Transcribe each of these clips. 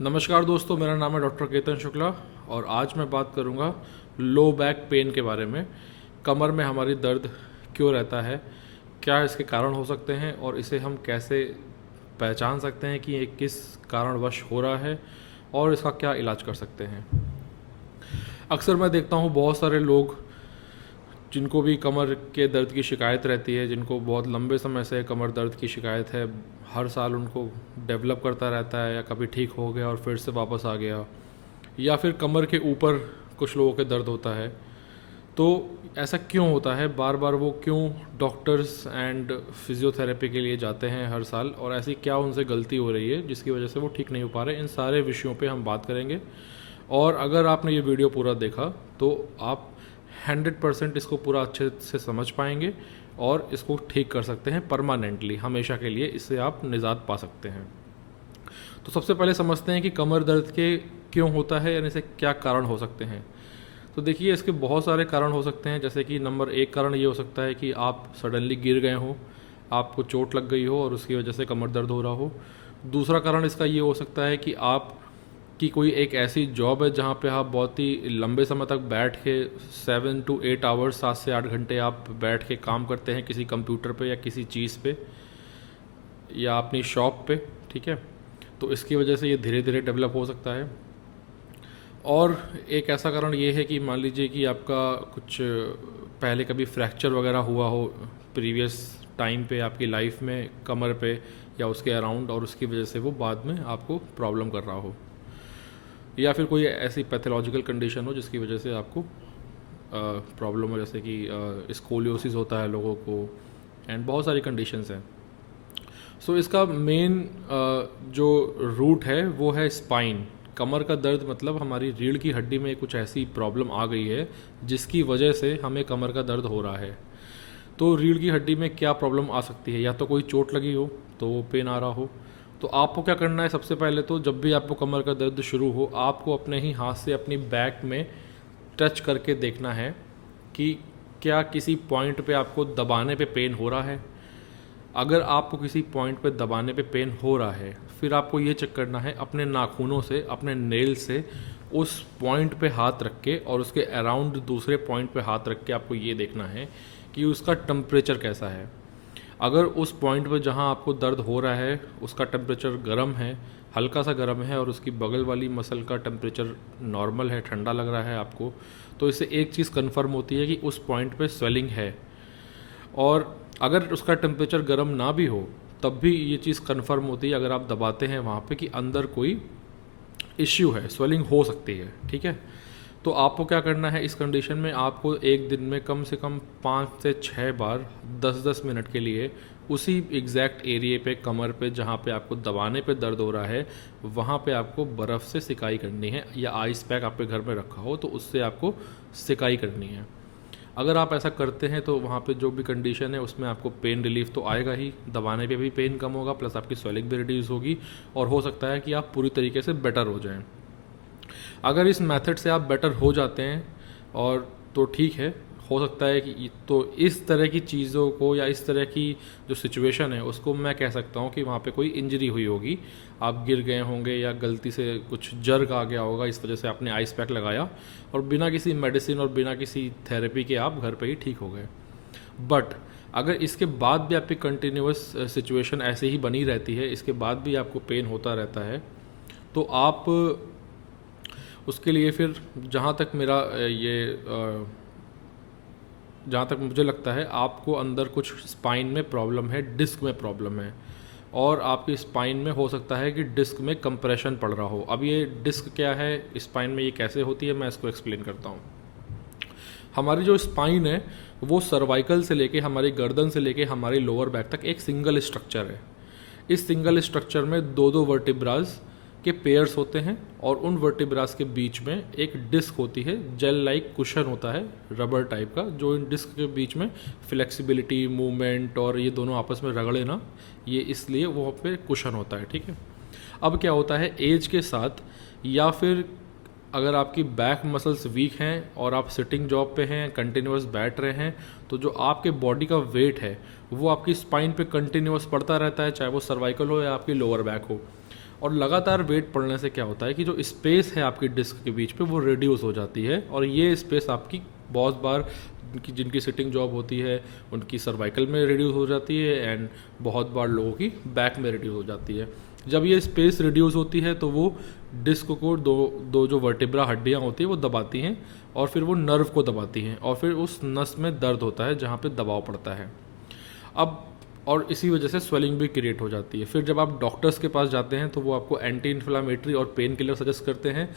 नमस्कार दोस्तों, मेरा नाम है डॉक्टर केतन शुक्ला और आज मैं बात करूंगा लो बैक पेन के बारे में। कमर में हमारी दर्द क्यों रहता है, क्या इसके कारण हो सकते हैं और इसे हम कैसे पहचान सकते हैं कि ये किस कारणवश हो रहा है और इसका क्या इलाज कर सकते हैं। अक्सर मैं देखता हूँ बहुत सारे लोग जिनको भी कमर के दर्द की शिकायत रहती है, जिनको बहुत लंबे समय से कमर दर्द की शिकायत है, हर साल उनको डेवलप करता रहता है या कभी ठीक हो गया और फिर से वापस आ गया, या फिर कमर के ऊपर कुछ लोगों के दर्द होता है। तो ऐसा क्यों होता है, बार बार वो क्यों डॉक्टर्स एंड फिजियोथेरेपी के लिए जाते हैं हर साल, और ऐसी क्या उनसे गलती हो रही है जिसकी वजह से वो ठीक नहीं हो पा रहे। इन सारे विषयों पे हम बात करेंगे और अगर आपने ये वीडियो पूरा देखा तो आप 100% इसको पूरा अच्छे से समझ पाएंगे और इसको ठीक कर सकते हैं परमानेंटली, हमेशा के लिए इससे आप निजात पा सकते हैं। तो सबसे पहले समझते हैं कि कमर दर्द के क्यों होता है, यानी से क्या कारण हो सकते हैं। तो देखिए, इसके बहुत सारे कारण हो सकते हैं। जैसे कि नंबर 1 कारण ये हो सकता है कि आप सडनली गिर गए हो, आपको चोट लग गई हो और उसकी वजह से कमर दर्द हो रहा हो। दूसरा कारण इसका ये हो सकता है कि आप कि कोई एक ऐसी जॉब है जहाँ पे आप बहुत ही लंबे समय तक बैठ के 7 to 8 आवर्स, 7 से 8 घंटे आप बैठ के काम करते हैं किसी कंप्यूटर पे या किसी चीज़ पे या अपनी शॉप पे, ठीक है। तो इसकी वजह से ये धीरे धीरे डेवलप हो सकता है। और एक ऐसा कारण ये है कि मान लीजिए कि आपका कुछ पहले कभी फ्रैक्चर वगैरह हुआ हो प्रीवियस टाइम पे आपकी लाइफ में कमर पे या उसके अराउंड, और उसकी वजह से वो बाद में आपको प्रॉब्लम कर रहा हो, या फिर कोई ऐसी पैथोलॉजिकल कंडीशन हो जिसकी वजह से आपको प्रॉब्लम हो, जैसे कि स्कोलियोसिस होता है लोगों को, एंड बहुत सारी कंडीशंस हैं। सो इसका मेन जो रूट है वो है स्पाइन। कमर का दर्द मतलब हमारी रीढ़ की हड्डी में कुछ ऐसी प्रॉब्लम आ गई है जिसकी वजह से हमें कमर का दर्द हो रहा है। तो रीढ़ की हड्डी में क्या प्रॉब्लम आ सकती है, या तो कोई चोट लगी हो तो वो पेन आ रहा हो। तो आपको क्या करना है, सबसे पहले तो जब भी आपको कमर का दर्द शुरू हो, आपको अपने ही हाथ से अपनी बैक में टच करके देखना है कि क्या किसी पॉइंट पे आपको दबाने पे पेन हो रहा है। अगर आपको किसी पॉइंट पे दबाने पे पेन हो रहा है, फिर आपको ये चेक करना है अपने नाखूनों से, अपने नेल से उस पॉइंट पे हाथ रख के और उसके अराउंड दूसरे पॉइंट पे हाथ रख के आपको ये देखना है कि उसका टेम्परेचर कैसा है। अगर उस पॉइंट पे जहाँ आपको दर्द हो रहा है उसका टेम्परेचर गर्म है, हल्का सा गर्म है, और उसकी बगल वाली मसल का टेम्परेचर नॉर्मल है, ठंडा लग रहा है आपको, तो इससे एक चीज़ कंफर्म होती है कि उस पॉइंट पे स्वेलिंग है। और अगर उसका टेम्परेचर गर्म ना भी हो तब भी ये चीज़ कंफर्म होती है अगर आप दबाते हैं वहाँ पे कि अंदर कोई इश्यू है, स्वेलिंग हो सकती है, ठीक है। तो आपको क्या करना है इस कंडीशन में, आपको एक दिन में कम से कम 5 से 6 बार 10-10 मिनट के लिए उसी एग्जैक्ट एरिए पे, कमर पे जहाँ पे आपको दबाने पे दर्द हो रहा है, वहाँ पे आपको बर्फ़ से सिकाई करनी है, या आइस पैक आपके घर में रखा हो तो उससे आपको सिकाई करनी है। अगर आप ऐसा करते हैं तो वहाँ पे जो भी कंडीशन है उसमें आपको पेन रिलीफ तो आएगा ही, दबाने पे भी पेन कम होगा, प्लस आपकी स्वेलिंग भी रिड्यूस होगी और हो सकता है कि आप पूरी तरीके से बेटर हो जाएं। अगर इस मेथड से आप बेटर हो जाते हैं और तो ठीक है, हो सकता है कि तो इस तरह की चीज़ों को या इस तरह की जो सिचुएशन है उसको मैं कह सकता हूँ कि वहाँ पे कोई इंजरी हुई होगी, आप गिर गए होंगे या गलती से कुछ जर्ग आ गया होगा, इस वजह से आपने आइस पैक लगाया और बिना किसी मेडिसिन और बिना किसी थेरेपी के आप घर पे ही ठीक हो गए। बट अगर इसके बाद भी आपकी कंटिन्यूस सिचुएशन ऐसे ही बनी रहती है, इसके बाद भी आपको पेन होता रहता है, तो आप उसके लिए फिर जहाँ तक मेरा जहाँ तक मुझे लगता है आपको अंदर कुछ स्पाइन में प्रॉब्लम है, डिस्क में प्रॉब्लम है, और आपकी स्पाइन में हो सकता है कि डिस्क में कंप्रेशन पड़ रहा हो। अब ये डिस्क क्या है, स्पाइन में ये कैसे होती है, मैं इसको एक्सप्लेन करता हूँ। हमारी जो स्पाइन है वो सर्वाइकल से लेके, हमारी गर्दन से लेके हमारी लोअर बैक तक एक सिंगल स्ट्रक्चर है। इस सिंगल स्ट्रक्चर में दो दो वर्टिब्रास के पेयर्स होते हैं और उन वर्टिब्रास के बीच में एक डिस्क होती है, जेल लाइक कुशन होता है रबर टाइप का, जो इन डिस्क के बीच में फ्लेक्सिबिलिटी, मूवमेंट और ये दोनों आपस में रगड़े ना, ये इसलिए वो पे कुशन होता है, ठीक है। अब क्या होता है, एज के साथ या फिर अगर आपकी बैक मसल्स वीक हैं और आप सिटिंग जॉब पे हैं, कंटिन्यूस बैठ रहे हैं, तो जो आपके बॉडी का वेट है वो आपकी स्पाइन पे कंटिन्यूस पड़ता रहता है, चाहे वो सर्वाइकल हो या आपकी लोअर बैक हो। और लगातार वेट पड़ने से क्या होता है कि जो स्पेस है आपकी डिस्क के बीच पे वो रिड्यूस हो जाती है, और ये स्पेस आपकी बहुत बार जिनकी सिटिंग जॉब होती है उनकी सर्वाइकल में रिड्यूस हो जाती है, एंड बहुत बार लोगों की बैक में रिड्यूस हो जाती है। जब ये स्पेस रिड्यूस होती है तो वो डिस्क को दो जो वर्टिब्रा हड्डियाँ होती है वो दबाती हैं, और फिर वो नर्व को दबाती हैं, और फिर उस नस में दर्द होता है जहाँ पे दबाव पड़ता है। अब और इसी वजह से स्वेलिंग भी क्रिएट हो जाती है। फिर जब आप डॉक्टर्स के पास जाते हैं तो वो आपको एंटी इन्फ्लामेटरी और पेन किलर सजेस्ट करते हैं,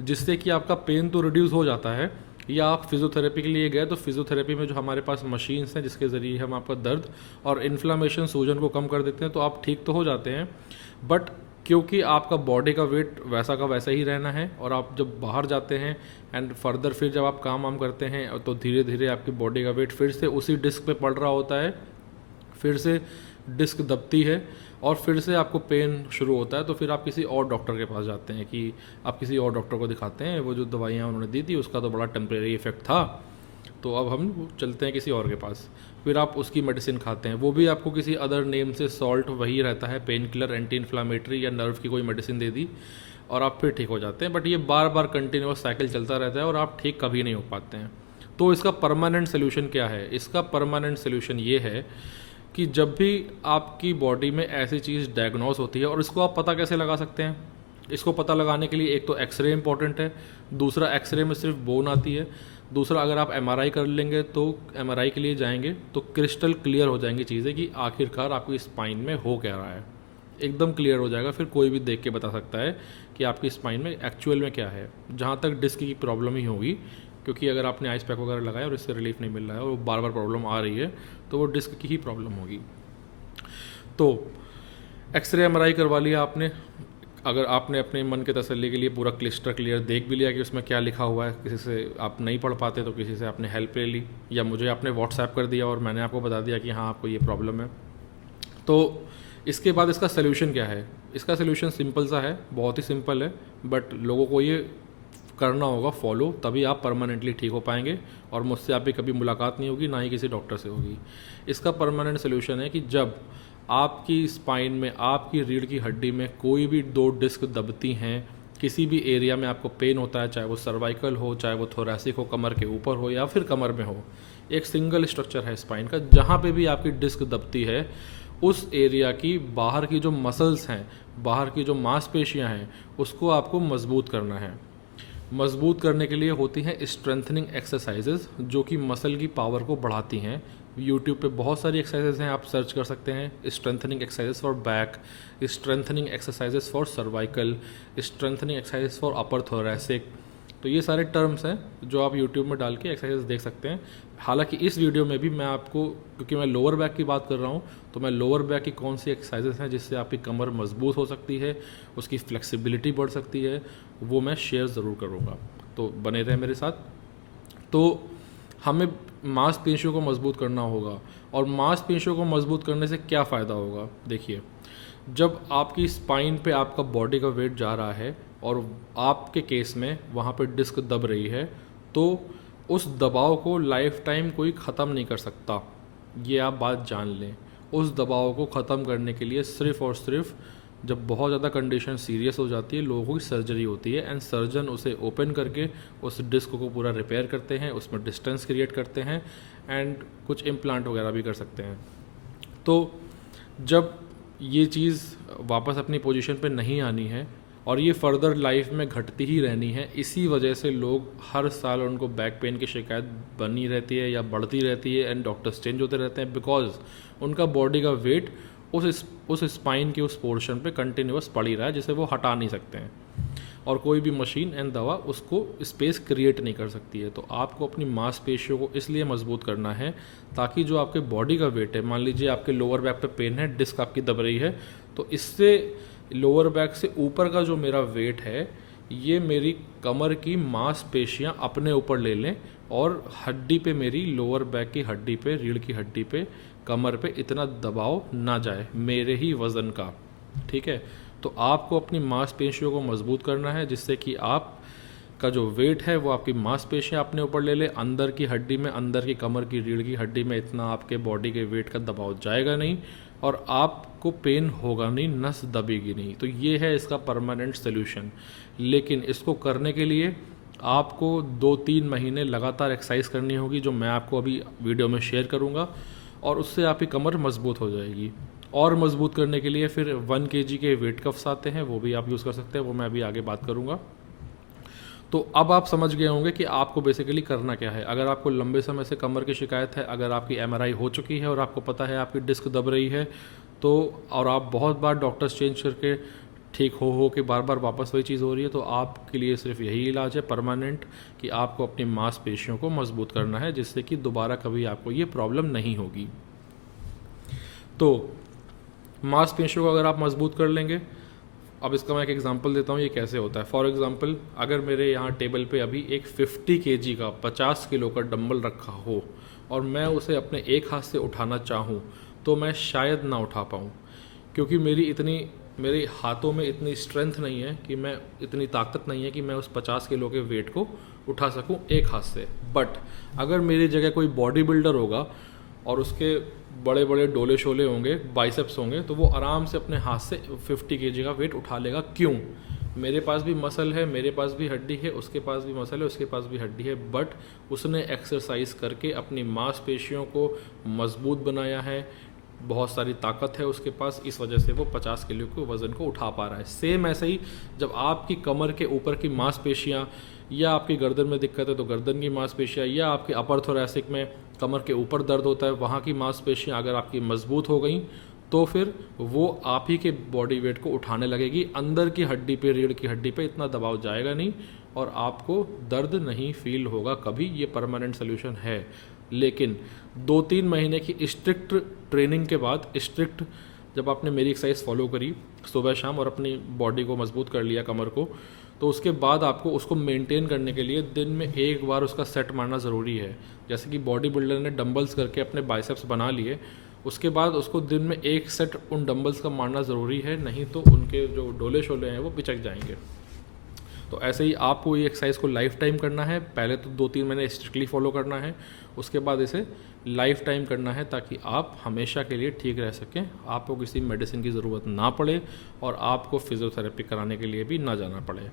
जिससे कि आपका पेन तो रिड्यूस हो जाता है। या आप फिजियोथेरेपी के लिए गए तो फिजियोथेरेपी में जो हमारे पास मशीन्स हैं जिसके ज़रिए हम आपका दर्द और इन्फ्लामेशन, सूजन को कम कर देते हैं, तो आप ठीक तो हो जाते हैं। बट क्योंकि आपका बॉडी का वेट वैसा का वैसा ही रहना है, और आप जब बाहर जाते हैं एंड फर्दर फिर जब आप काम वाम करते हैं तो धीरे धीरे आपकी बॉडी का वेट फिर से उसी डिस्क पे पड़ रहा होता है, फिर से डिस्क दबती है और फिर से आपको पेन शुरू होता है। तो फिर आप किसी और डॉक्टर के पास जाते हैं कि आप किसी और डॉक्टर को दिखाते हैं, वो जो दवाइयाँ उन्होंने दी थी उसका तो बड़ा टेम्परेरी इफेक्ट था, तो अब हम चलते हैं किसी और के पास। फिर आप उसकी मेडिसिन खाते हैं, वो भी आपको किसी अदर नेम से, सॉल्ट वही रहता है, पेन किलर, एंटी इन्फ्लामेटरी या नर्व की कोई मेडिसिन दे दी, और आप फिर ठीक हो जाते हैं। बट ये बार बार कंटिन्यूस साइकिल चलता रहता है और आप ठीक कभी नहीं हो पाते हैं। तो इसका परमानेंट सोल्यूशन क्या है? इसका परमानेंट सोल्यूशन ये है कि जब भी आपकी बॉडी में ऐसी चीज़ डायग्नोस होती है, और इसको आप पता कैसे लगा सकते हैं? इसको पता लगाने के लिए एक तो एक्सरे इंपॉर्टेंट है, दूसरा एक्सरे में सिर्फ बोन आती है, दूसरा अगर आप एमआरआई कर लेंगे तो एमआरआई के लिए जाएंगे तो क्रिस्टल क्लियर हो जाएंगी चीज़ें कि आखिरकार आपकी स्पाइन में हो क्या रहा है, एकदम क्लियर हो जाएगा। फिर कोई भी देख के बता सकता है कि आपकी स्पाइन में एक्चुअल में क्या है, जहाँ तक डिस्क की प्रॉब्लम ही होगी, क्योंकि अगर आपने आइस पैक वगैरह लगाया और इससे रिलीफ नहीं मिल रहा है और बार बार प्रॉब्लम आ रही है तो वो डिस्क की ही प्रॉब्लम होगी। तो एक्सरे एमआरआई करवा लिया आपने, अगर आपने अपने मन के तसल्ली के लिए पूरा क्लिस्टर क्लियर देख भी लिया कि उसमें क्या लिखा हुआ है, किसी से आप नहीं पढ़ पाते तो किसी से आपने हेल्प ले ली, या मुझे आपने व्हाट्सएप कर दिया और मैंने आपको बता दिया कि हाँ आपको ये प्रॉब्लम है। तो इसके बाद इसका सलूशन क्या है? इसका सलूशन सिंपल सा है, बहुत ही सिंपल है, बट लोगों को ये करना होगा फॉलो, तभी आप परमानेंटली ठीक हो पाएंगे, और मुझसे आपकी कभी मुलाकात नहीं होगी, ना ही किसी डॉक्टर से होगी। इसका परमानेंट सोल्यूशन है कि जब आपकी स्पाइन में, आपकी रीढ़ की हड्डी में कोई भी दो डिस्क दबती हैं, किसी भी एरिया में आपको पेन होता है, चाहे वो सर्वाइकल हो, चाहे वो थोरैसिक हो, कमर के ऊपर हो या फिर कमर में हो, एक सिंगल स्ट्रक्चर है स्पाइन का, जहाँ पे भी आपकी डिस्क दबती है उस एरिया की बाहर की जो मसल्स हैं, बाहर की जो मांसपेशियाँ हैं, उसको आपको मजबूत करना है। मजबूत करने के लिए होती हैं स्ट्रेंथनिंग एक्सरसाइजेज, जो कि मसल की पावर को बढ़ाती हैं। यूट्यूब पे बहुत सारी एक्सरसाइजेज हैं, आप सर्च कर सकते हैं, strengthening exercises for back, strengthening exercises for cervical, strengthening exercises for upper thoracic. तो ये सारे टर्म्स हैं जो आप यूट्यूब में डाल के एक्सरसाइज देख सकते हैं। हालांकि इस वीडियो में भी मैं आपको, क्योंकि मैं लोअर बैक की बात कर रहा हूँ, तो मैं लोअर बैक की कौन सी एक्सरसाइजेज हैं जिससे आपकी कमर मजबूत हो सकती है, उसकी फ्लेक्सिबिलिटी बढ़ सकती है, वो मैं शेयर ज़रूर करूँगा। तो बने रहें मेरे साथ। तो हमें मांसपेशियों को मजबूत करना होगा, और मांसपेशियों को मजबूत करने से क्या फ़ायदा होगा? देखिए, जब आपकी स्पाइन पे आपका बॉडी का वेट जा रहा है और आपके केस में वहाँ पे डिस्क दब रही है, तो उस दबाव को लाइफ टाइम कोई ख़त्म नहीं कर सकता, ये आप बात जान लें। उस दबाव को ख़त्म करने के लिए सिर्फ़ और सिर्फ जब बहुत ज़्यादा कंडीशन सीरियस हो जाती है, लोगों की सर्जरी होती है, एंड सर्जन उसे ओपन करके उस डिस्क को पूरा रिपेयर करते हैं, उसमें डिस्टेंस क्रिएट करते हैं, एंड कुछ इम्प्लांट वगैरह भी कर सकते हैं। तो जब ये चीज़ वापस अपनी पोजीशन पे नहीं आनी है और ये फर्दर लाइफ में घटती ही रहनी है, इसी वजह से लोग हर साल उनको बैक पेन की शिकायत बनी रहती है या बढ़ती रहती है, एंड डॉक्टर्स चेंज होते रहते हैं, बिकॉज उनका बॉडी का वेट उस स्पाइन के उस पोर्शन पे कंटिन्यूस पड़ ही रहा है, जिसे वो हटा नहीं सकते हैं, और कोई भी मशीन एंड दवा उसको स्पेस क्रिएट नहीं कर सकती है। तो आपको अपनी मांसपेशियों को इसलिए मजबूत करना है ताकि जो आपके बॉडी का वेट है, मान लीजिए आपके लोअर बैक पे पेन है, डिस्क आपकी दब रही है, तो इससे लोअर बैक से ऊपर का जो मेरा वेट है, ये मेरी कमर की मांसपेशियां अपने ऊपर ले लें, और हड्डी पे, मेरी लोअर बैक की हड्डी पे, रीढ़ की हड्डी पे, कमर पे इतना दबाव ना जाए मेरे ही वज़न का। ठीक है, तो आपको अपनी मांसपेशियों को मजबूत करना है, जिससे कि आप का जो वेट है वो आपकी मांसपेशियां अपने ऊपर ले ले, अंदर की हड्डी में, अंदर की कमर की रीढ़ की हड्डी में इतना आपके बॉडी के वेट का दबाव जाएगा नहीं, और आप आपको पेन होगा नहीं, नस दबेगी नहीं। तो ये है इसका परमानेंट सोल्यूशन। लेकिन इसको करने के लिए आपको 2-3 महीने लगातार एक्सरसाइज करनी होगी, जो मैं आपको अभी वीडियो में शेयर करूँगा, और उससे आपकी कमर मजबूत हो जाएगी। और मजबूत करने के लिए फिर 1 kg के वेट कफ्स आते हैं, वो भी आप यूज़ कर सकते हैं, वो मैं अभी आगे बात करूँगा। तो अब आप समझ गए होंगे कि आपको बेसिकली करना क्या है। अगर आपको लंबे समय से कमर की शिकायत है, अगर आपकी MRI हो चुकी है और आपको पता है आपकी डिस्क दब रही है, तो और आप बहुत बार डॉक्टर्स चेंज करके ठीक हो कि बार बार वापस वही चीज़ हो रही है, तो आपके लिए सिर्फ यही इलाज है परमानेंट, कि आपको अपनी मांसपेशियों को मजबूत करना है, जिससे कि दोबारा कभी आपको ये प्रॉब्लम नहीं होगी। तो मांसपेशियों को अगर आप मजबूत कर लेंगे, अब इसका मैं एक एग्जांपल देता हूँ ये कैसे होता है। फॉर एग्जांपल, अगर मेरे यहाँ टेबल पे अभी एक 50 kg का 50 किलो का डंबल रखा हो और मैं उसे अपने एक हाथ से उठाना चाहूँ, तो मैं शायद ना उठा पाऊँ, क्योंकि मेरे हाथों में इतनी स्ट्रेंथ नहीं है, कि मैं इतनी ताकत नहीं है कि मैं उस 50 किलो के वेट को उठा सकूं एक हाथ से। बट अगर मेरी जगह कोई बॉडी बिल्डर होगा और उसके बड़े बड़े डोले शोले होंगे, बाइसेप्स होंगे, तो वो आराम से अपने हाथ से 50 kg का वेट उठा लेगा। क्यों? मेरे पास भी मसल है, मेरे पास भी हड्डी है, उसके पास भी मसल है, उसके पास भी हड्डी है, बट उसने एक्सरसाइज करके अपनी मांसपेशियों को मजबूत बनाया है, बहुत सारी ताकत है उसके पास, इस वजह से वो 50 किलो के वज़न को उठा पा रहा है। सेम ऐसे ही जब आपकी कमर के ऊपर की मांसपेशियाँ, या आपकी गर्दन में दिक्कत है तो गर्दन की मांसपेशियाँ, या आपके अपर थोरैसिक में कमर के ऊपर दर्द होता है, वहाँ की मांसपेशियाँ अगर आपकी मजबूत हो गई, तो फिर वो आप ही के बॉडी वेट को उठाने लगेगी। अंदर की हड्डी पे, रीढ़ की हड्डी पे इतना दबाव जाएगा नहीं और आपको दर्द नहीं फील होगा कभी। ये परमानेंट सोल्यूशन है। लेकिन 2-3 महीने की स्ट्रिक्ट ट्रेनिंग के बाद, स्ट्रिक्ट जब आपने मेरी एक्सरसाइज फॉलो करी सुबह शाम और अपनी बॉडी को मजबूत कर लिया, कमर को, तो उसके बाद आपको उसको मेंटेन करने के लिए दिन में एक बार उसका सेट मारना ज़रूरी है। जैसे कि बॉडी बिल्डर ने डंबल्स करके अपने बाइसेप्स बना लिए, उसके बाद उसको दिन में एक सेट उन डंबल्स का मारना ज़रूरी है, नहीं तो उनके जो डोले शोले हैं वो पिचक जाएंगे। तो ऐसे ही आपको ये एक्सरसाइज को लाइफ टाइम करना है। पहले तो 2-3 महीने स्ट्रिक्टली फॉलो करना है, उसके बाद इसे लाइफ टाइम करना है, ताकि आप हमेशा के लिए ठीक रह सकें, आपको किसी मेडिसिन की ज़रूरत ना पड़े और आपको फिजियोथेरेपी कराने के लिए भी ना जाना पड़े।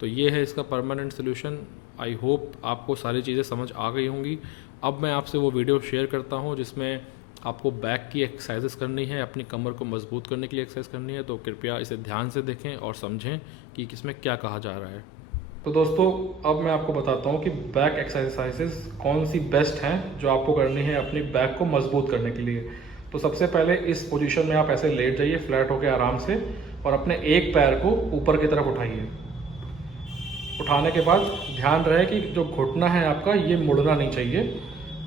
तो ये है इसका परमानेंट सोल्यूशन। आई होप आपको सारी चीज़ें समझ आ गई होंगी। अब मैं आपसे वो वीडियो शेयर करता हूँ जिसमें आपको बैक की एक्सरसाइजेस करनी है, अपनी कमर को मजबूत करने के लिए एक्सरसाइज करनी है। तो कृपया इसे ध्यान से देखें और समझें कि इसमें क्या कहा जा रहा है। तो दोस्तों, अब मैं आपको बताता हूँ कि बैक एक्सरसाइजेस कौन सी बेस्ट हैं जो आपको करनी है अपनी बैक को मजबूत करने के लिए। तो सबसे पहले इस पोजीशन में आप ऐसे लेट जाइए फ्लैट होकर आराम से, और अपने एक पैर को ऊपर की तरफ उठाइए। उठाने के बाद ध्यान रहे कि जो घुटना है आपका ये मुड़ना नहीं चाहिए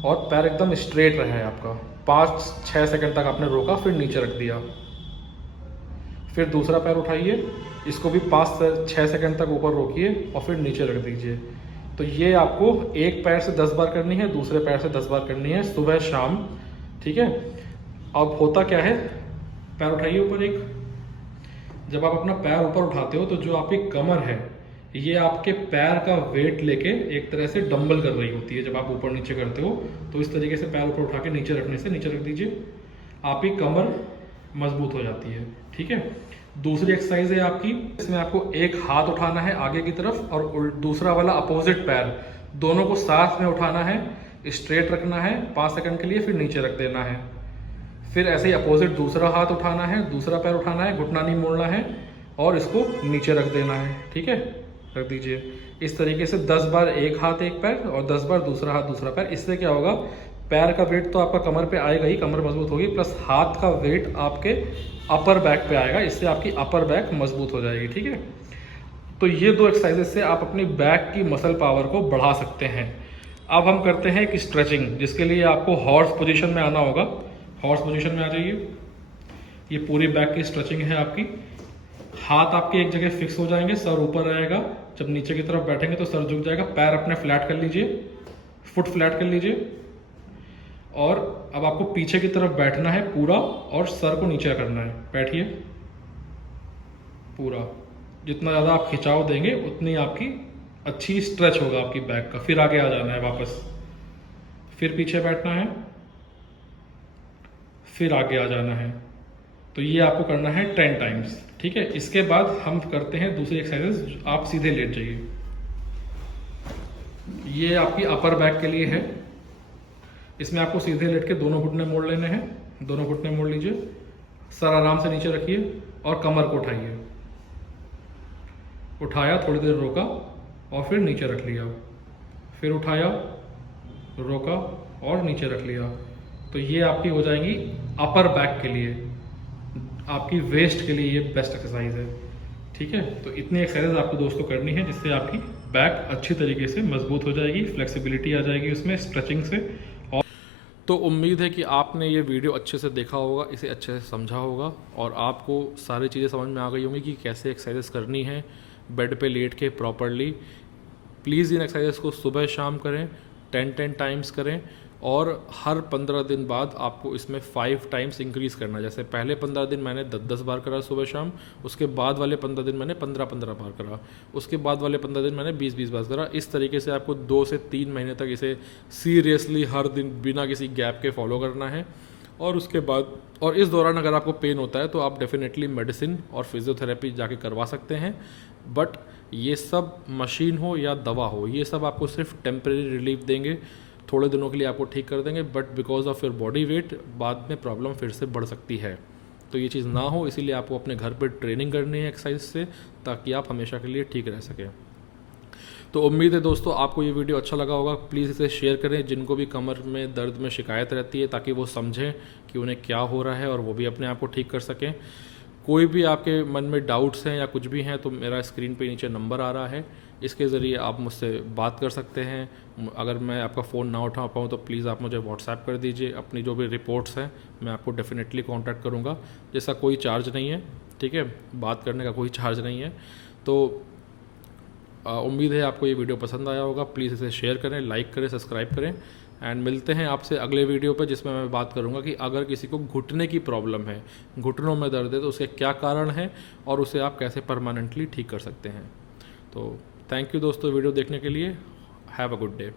और पैर एकदम स्ट्रेट रहे आपका। 5-6 सेकंड तक आपने रोका, फिर नीचे रख दिया। फिर दूसरा पैर उठाइए, इसको भी 5-6 सेकंड तक ऊपर रोकिए और फिर नीचे रख दीजिए। तो ये आपको एक पैर से 10 बार करनी है, दूसरे पैर से 10 बार करनी है, सुबह शाम। ठीक है। अब होता क्या है, पैर उठाइए ऊपर एक। जब आप अपना पैर ऊपर उठाते हो तो जो आपकी कमर है ये आपके पैर का वेट लेके एक तरह से डंबल कर रही होती है। जब आप ऊपर नीचे करते हो तो इस तरीके से पैर ऊपर उठा के नीचे रखने से, नीचे रख दीजिए, आपकी कमर मजबूत हो जाती है। ठीक है। दूसरी एक्सरसाइज है आपकी, इसमें आपको एक हाथ उठाना है आगे की तरफ और दूसरा वाला अपोजिट पैर, दोनों को साथ में उठाना है, स्ट्रेट रखना है 5 सेकंड के लिए, फिर नीचे रख देना है। फिर ऐसे ही अपोजिट दूसरा हाथ उठाना है, दूसरा पैर उठाना है, घुटना नहीं मोड़ना है और इसको नीचे रख देना है। ठीक है, रख दीजिए। इस तरीके से 10 बार एक हाथ एक पैर और 10 बार दूसरा हाथ दूसरा पैर। इससे क्या होगा, पैर का वेट तो आपका कमर पे आएगा ही, कमर मजबूत होगी, प्लस हाथ का वेट आपके अपर बैक पे आएगा, इससे आपकी अपर बैक मजबूत हो जाएगी। ठीक है। तो ये 2 एक्सरसाइजेस से आप अपनी बैक की मसल पावर को बढ़ा सकते हैं। अब हम करते हैं एक स्ट्रेचिंग, जिसके लिए आपको हॉर्स पोजीशन में आना होगा। हॉर्स पोजीशन में आ जाइए। ये पूरी बैक की स्ट्रेचिंग है आपकी। हाथ आपके एक जगह फिक्स हो जाएंगे, सर ऊपर रहेगा। जब नीचे की तरफ बैठेंगे तो सर झुक जाएगा। पैर अपने फ्लैट कर लीजिए, फुट फ्लैट कर लीजिए, और अब आपको पीछे की तरफ बैठना है पूरा और सर को नीचे करना है। बैठिए पूरा। जितना ज़्यादा आप खिंचाव देंगे उतनी आपकी अच्छी स्ट्रेच होगा आपकी बैक का। फिर आगे आ जाना है वापस, फिर पीछे बैठना है, फिर आगे आ जाना है, तो ये आपको करना है 10 टाइम्स, ठीक है। इसके बाद हम करते हैं दूसरी एक्सरसाइज, आप सीधे लेट जाइए। ये आपकी अपर बैक के लिए है। इसमें आपको सीधे लेट के दोनों घुटने मोड़ लेने हैं, दोनों घुटने मोड़ लीजिए, सर आराम से नीचे रखिए और कमर को उठाइए। उठाया, थोड़ी देर रोका और फिर नीचे रख लिया, फिर उठाया, रोका और नीचे रख लिया। तो ये आपकी हो जाएंगी अपर बैक के लिए, आपकी वेस्ट के लिए ये बेस्ट एक्सरसाइज है, ठीक है। तो इतनी एक्सरसाइज आपको दोस्तों करनी है जिससे आपकी बैक अच्छी तरीके से मजबूत हो जाएगी, फ्लेक्सिबिलिटी आ जाएगी उसमें स्ट्रेचिंग से। और तो उम्मीद है कि आपने ये वीडियो अच्छे से देखा होगा, इसे अच्छे से समझा होगा और आपको सारी चीज़ें समझ में आ गई होंगी कि कैसे एक्सरसाइज करनी है बेड पे लेट के प्रॉपरली। प्लीज़ इन एक्सरसाइज को सुबह शाम करें, 10 टाइम्स करें और हर 15 दिन बाद आपको इसमें 5 टाइम्स इंक्रीज़ करना है। जैसे पहले 15 दिन मैंने 10 बार करा सुबह शाम, उसके बाद वाले 15 दिन मैंने 15 बार करा, उसके बाद वाले 15 दिन मैंने 20 बार करा। इस तरीके से आपको 2 से 3 महीने तक इसे सीरियसली हर दिन बिना किसी गैप के फॉलो करना है। और उसके बाद और इस दौरान अगर आपको पेन होता है तो आप डेफिनेटली मेडिसिन और फिजियोथेरेपी जाके करवा सकते हैं। बट ये सब मशीन हो या दवा हो, ये सब आपको सिर्फ टेम्परेरी रिलीफ देंगे, थोड़े दिनों के लिए आपको ठीक कर देंगे, but because of your body weight बाद में प्रॉब्लम फिर से बढ़ सकती है। तो ये चीज़ ना हो, इसीलिए आपको अपने घर पर ट्रेनिंग करनी है एक्सरसाइज से, ताकि आप हमेशा के लिए ठीक रह सकें। तो उम्मीद है दोस्तों आपको ये वीडियो अच्छा लगा होगा। प्लीज़ इसे शेयर करें जिनको भी कमर में दर्द में शिकायत रहती है, ताकि वो समझें कि उन्हें क्या हो रहा है और वो भी अपने आप को ठीक कर सकें। कोई भी आपके मन में डाउट्स हैं या कुछ भी हैं तो मेरा स्क्रीन पे नीचे नंबर आ रहा है, इसके ज़रिए आप मुझसे बात कर सकते हैं। अगर मैं आपका फ़ोन ना उठा पाऊँ तो प्लीज़ आप मुझे व्हाट्सएप कर दीजिए अपनी जो भी रिपोर्ट्स हैं, मैं आपको डेफिनेटली कांटेक्ट करूँगा। जैसा कोई चार्ज नहीं है, ठीक है, बात करने का कोई चार्ज नहीं है। तो उम्मीद है आपको ये वीडियो पसंद आया होगा। प्लीज़ इसे शेयर करें, लाइक करें, सब्सक्राइब करें एंड मिलते हैं आपसे अगले वीडियो पर, जिसमें मैं बात करूंगा कि अगर किसी को घुटने की प्रॉब्लम है, घुटनों में दर्द है, तो उसके क्या कारण है और उसे आप कैसे परमानेंटली ठीक कर सकते हैं। तो थैंक यू दोस्तों वीडियो देखने के लिए। Have a good day.